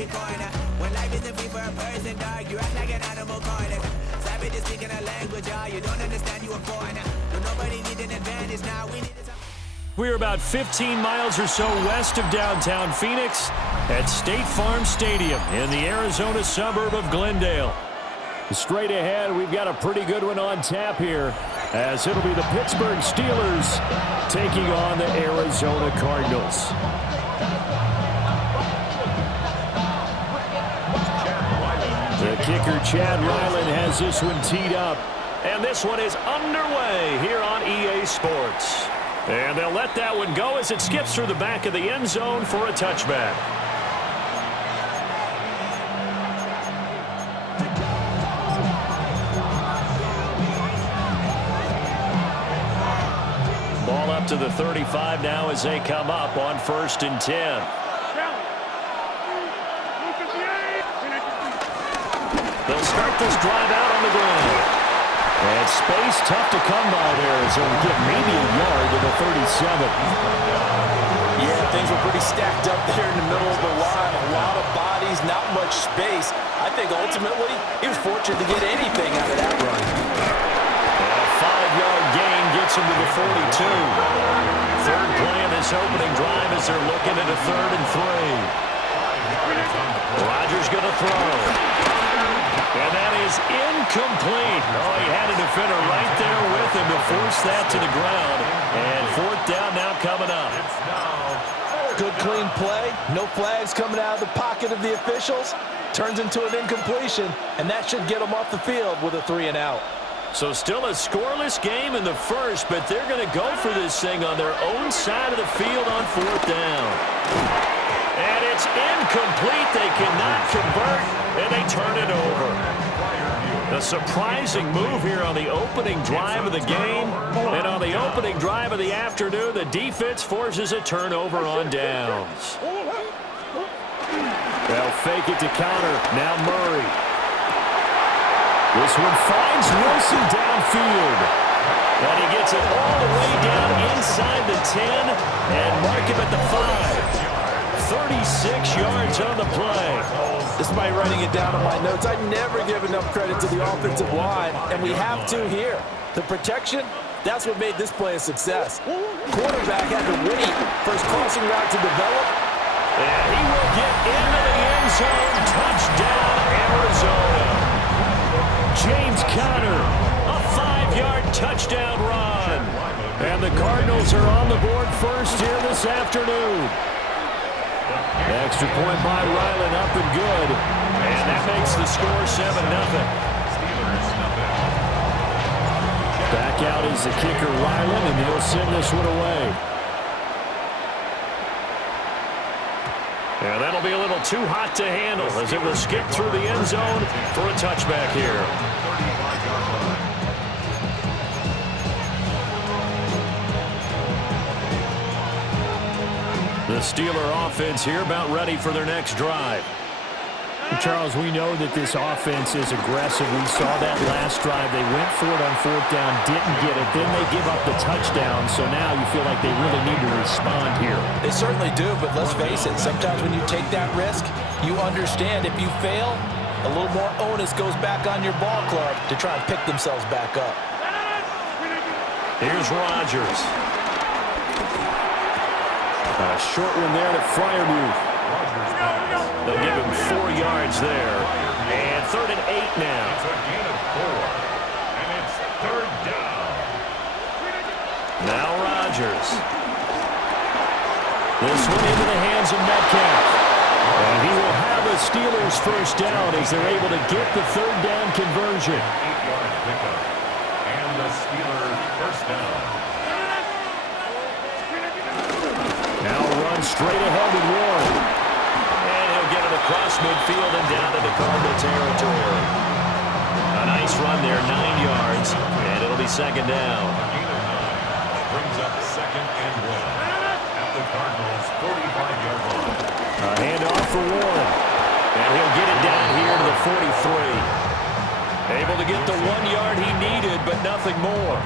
every corner. When life isn't free for a person, dog, you act like an animal corner. Savage is speaking a language, you don't understand, you a foreigner. But nobody needs an advantage now. We need to. We're about 15 miles or so west of downtown Phoenix at State Farm Stadium in the Arizona suburb of Glendale. Straight ahead, we've got a pretty good one on tap here, as it'll be the Pittsburgh Steelers taking on the Arizona Cardinals. The kicker, Chad Ryland, has this one teed up. And this one is underway here on EA Sports. And they'll let that one go as it skips through the back of the end zone for a touchback. Ball up to the 35 now as they come up on 1st and 10. They'll start this drive out on the ground. And space tough to come by there as they'll get maybe a yard to the 37. Yeah, things were pretty stacked up there in the middle of the line. A lot of bodies, not much space. I think ultimately he was fortunate to get anything out of that run. A 5-yard gain gets him to the 42. Third play in this opening drive as they're looking at a 3rd and 3. Rodgers going to throw. And that is incomplete. Oh, he had a defender right there with him to force that to the ground. And 4th down now coming up. Good clean play. No flags coming out of the pocket of the officials. Turns into an incompletion, and that should get them off the field with a 3 and out. So still a scoreless game in the first, but they're going to go for this thing on their own side of the field on 4th down. And it's incomplete. They cannot convert, and they turn it over. A surprising move here on the opening drive of the game. And on the opening drive of the afternoon, the defense forces a turnover on downs. They'll fake it to counter. Now Murray. This one finds Wilson downfield. And he gets it all the way down inside the 10 and mark him at the 5. 36 yards on the play. Despite writing it down on my notes, I never give enough credit to the offensive line, and we have to here. The protection, that's what made this play a success. Quarterback had to wait for his crossing route to develop. And he will get into the end zone. Touchdown, Arizona. James Conner, a 5-yard touchdown run. And the Cardinals are on the board first here this afternoon. Extra point by Ryland, up and good. And that makes the score 7-0. Back out is the kicker, Ryland, and he'll send this one away. And that'll be a little too hot to handle as it will skip through the end zone for a touchback here. The Steeler offense here about ready for their next drive. Charles, we know that this offense is aggressive. We saw that last drive. They went for it on 4th down, didn't get it. Then they give up the touchdown. So now you feel like they really need to respond here. They certainly do, but let's face it. Sometimes when you take that risk, you understand if you fail, a little more onus goes back on your ball club to try and pick themselves back up. Here's Rodgers. A short one there to Freiermuth. They'll give him 4 yards there. And 3rd and 8 now. It's a gain of 4. And it's 3rd down. Now Rodgers. This one into the hands of Metcalf. And he will have a Steelers first down as they're able to get the 3rd down conversion. 8-yard pickup. And the Steelers first down. Now run straight ahead with Warren. And he'll get it across midfield and down into Cardinal territory. A nice run there, 9 yards, and it'll be 2nd down. Brings up 2nd and 1 at the Cardinals' 45-yard line. A handoff for Warren. And he'll get it down here to the 43. Able to get the 1 yard he needed, but nothing more.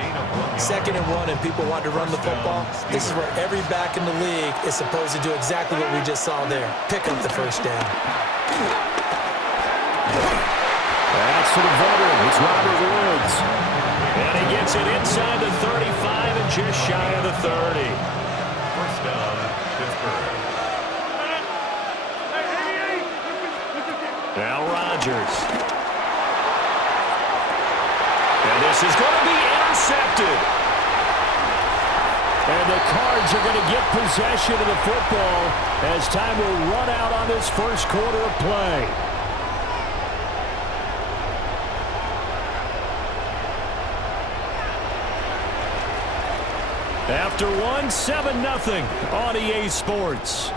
2nd and 1, and people want to run the football. This is where every back in the league is supposed to do exactly what we just saw there. Pick up the first down. That's to the veteran. It's Robert Woods. And he gets it inside the 35 and just shy of the 30. First down, Pittsburgh. Now Rodgers. And this is going to be intercepted. And the Cards are going to get possession of the football as time will run out on this first quarter of play. After one, 7-0 on EA Sports.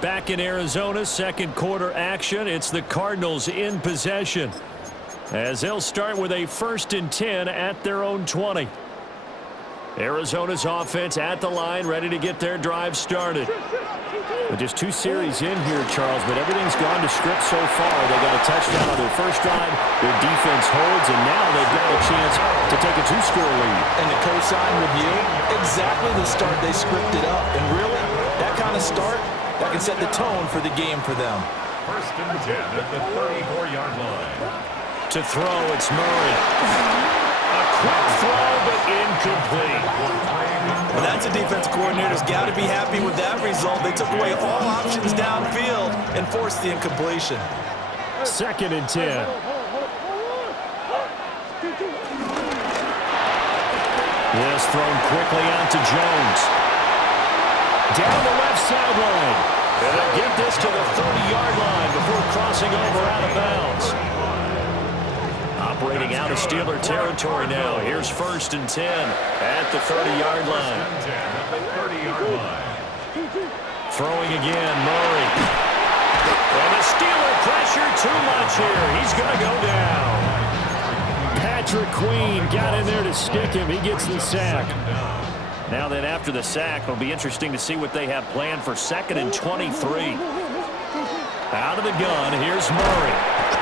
Back in Arizona, second quarter action. It's the Cardinals in possession, as they'll start with a 1st and 10 at their own 20. Arizona's offense at the line, ready to get their drive started. But just 2 series in here, Charles, but everything's gone to script so far. They got a touchdown on their first drive. Their defense holds, and now they've got a chance to take a 2-score lead. And to co-sign with you, exactly the start they scripted up. And really, that kind of start, that can set the tone for the game for them. First and 10 at the 34-yard line. To throw, it's Murray. A quick throw, but incomplete. Well, that's a defense coordinator's got to be happy with that result. They took away all options downfield and forced the incompletion. 2nd and 10. This thrown quickly out to Jones. Down the left sideline. And they'll get this to the 30-yard line before crossing over out of bounds. Operating out of Steeler territory now. Here's 1st and 10 at the 30-yard line. Throwing again, Murray. And the Steeler pressure too much here. He's going to go down. Patrick Queen got in there to stick him. He gets the sack. Now then, after the sack, it'll be interesting to see what they have planned for 2nd and 23. Out of the gun, here's Murray.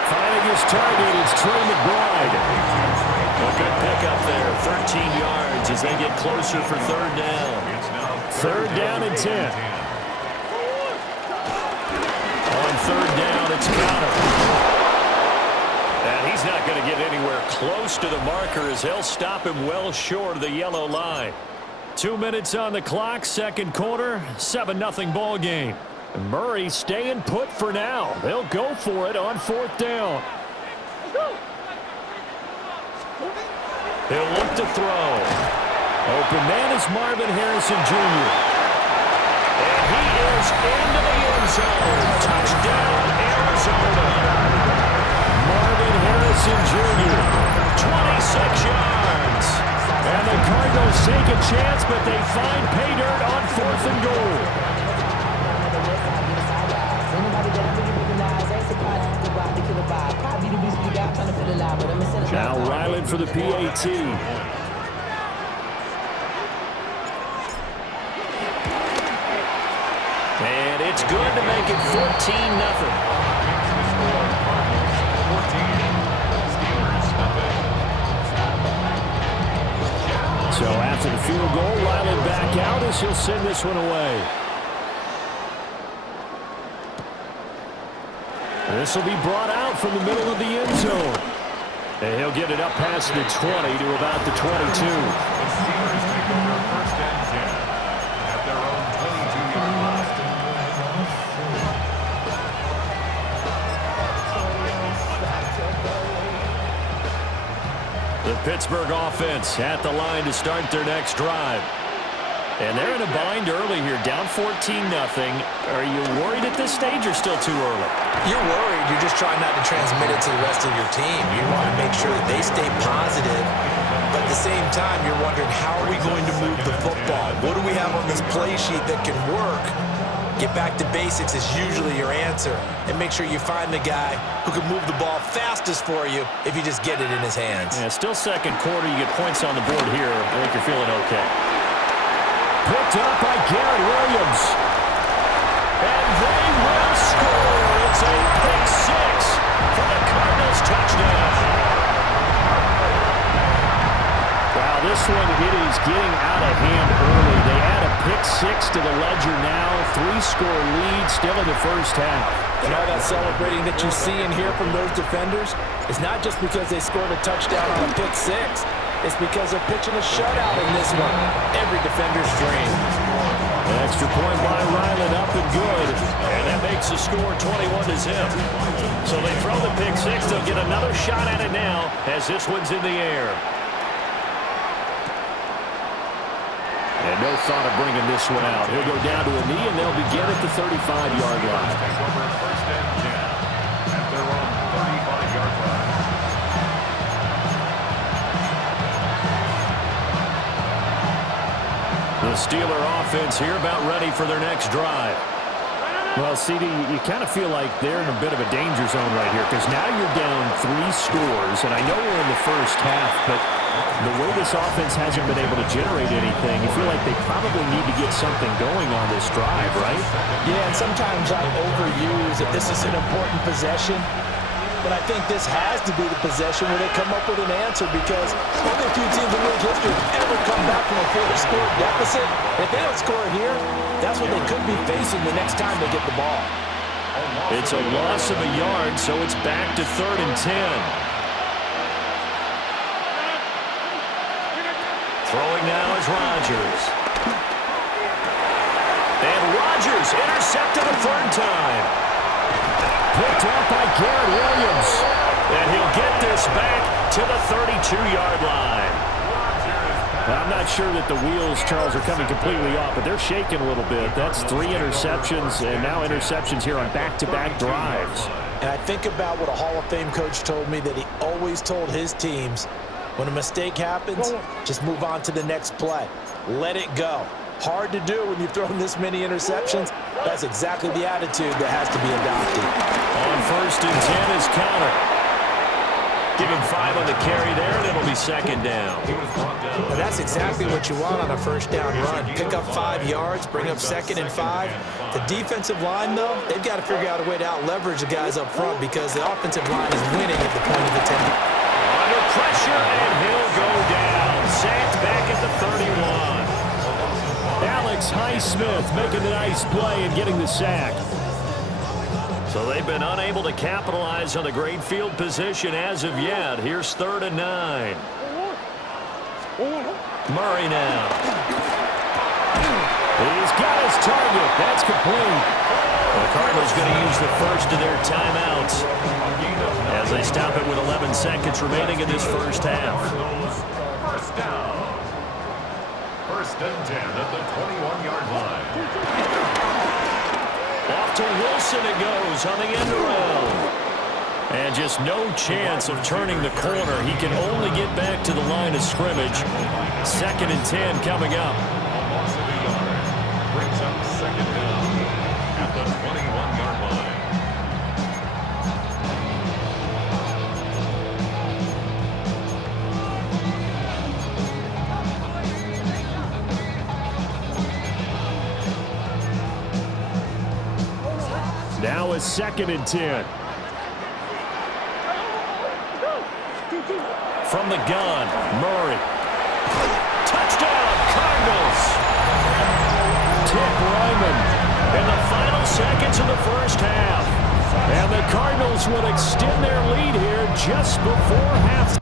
Finding his target, it's Trey McBride. A good pickup there, 13 yards as they get closer for 3rd down. 3rd down and 10. On 3rd down, it's Connor. And he's not going to get anywhere close to the marker as they'll stop him well short of the yellow line. 2 minutes on the clock, second quarter, 7-0 ball game. Murray staying put for now. They'll go for it on 4th down. He'll look to throw. Open man is Marvin Harrison Jr. And he is into the end zone. Touchdown, Arizona. Marvin Harrison Jr. 26 yards. And the Cardinals take a chance, but they find pay dirt on 4th and goal. Now Ryland for the PAT. And it's good to make it 14-0. So after the field goal, Ryland back out as he'll send this one away. This will be brought out from the middle of the end zone. And he'll get it up past the 20 to about the 22. The Pittsburgh offense at the line to start their next drive. And they're in a bind early here, down 14-0. Are you worried at this stage or still too early? You're worried. You're just trying not to transmit it to the rest of your team. You want to make sure that they stay positive. But at the same time, you're wondering, how are we going to move the football? What do we have on this play sheet that can work? Get back to basics is usually your answer. And make sure you find the guy who can move the ball fastest for you if you just get it in his hands. Yeah, still second quarter. You get points on the board here. I think you're feeling okay. Picked up by Garrett Williams. And they will score. It's a pick six for the Cardinals touchdown. Wow, this one, it is getting out of hand early. They add a pick six to the ledger now, 3-score lead still in the first half. And all that celebrating that you see and hear from those defenders is not just because they scored a touchdown on a pick six. It's because they're pitching a shutout in this one. Every defender's dream. An extra point by Ryland, up and good. And that makes the score 21-0. So they throw the pick six. They'll get another shot at it now as this one's in the air. And no thought of bringing this one out. He'll go down to a knee, and they'll begin at the 35-yard line. First and 10 at their own 35-yard line. The Steeler offense here about ready for their next drive. Well, CD, you kind of feel like they're in a bit of a danger zone right here because now you're down 3 scores, and I know we're in the first half, but the way this offense hasn't been able to generate anything, you feel like they probably need to get something going on this drive, right? Yeah, and sometimes I overuse that this is an important possession, but I think this has to be the possession where they come up with an answer because only a few teams in league history have ever come back from a 4-score deficit. If they don't score here, that's what they could be facing the next time they get the ball. It's a loss of a yard, so it's back to 3rd and 10. Throwing now is Rodgers. And Rodgers intercepted a 3rd time. Picked up by Garrett Williams. And he'll get this back to the 32-yard line. I'm not sure that the wheels, Charles, are coming completely off, but they're shaking a little bit. That's 3 interceptions, and now interceptions here on back-to-back drives. And I think about what a Hall of Fame coach told me that he always told his teams, when a mistake happens, just move on to the next play. Let it go. Hard to do when you've thrown this many interceptions. That's exactly the attitude that has to be adopted. On 1st and 10 is Counter. Give him 5 on the carry there, and it'll be 2nd down. Now that's exactly what you want on a first down run. Pick up 5 yards, bring up 2nd and 5. The defensive line, though, they've got to figure out a way to out-leverage the guys up front because the offensive line is winning at the point of attack. Under pressure, and he'll go down. Sacked back at the 31. Alex Highsmith making a nice play and getting the sack. So they've been unable to capitalize on the great field position as of yet. Here's 3rd and 9. Murray now. He's got his target. That's complete. The Cardinals going to use the first of their timeouts as they stop it with 11 seconds remaining in this first half. First down. 1st and 10 at the 21-yard line. Off to Wilson it goes on the end around. And just no chance of turning the corner. He can only get back to the line of scrimmage. 2nd and 10 coming up. A loss of a yard. Brings up 2nd down at the 21-yard line. Now it's 2nd and 10. From the gun, Murray. Touchdown, Cardinals. Tip Ryman in the final seconds of the first half. And the Cardinals will extend their lead here just before halftime.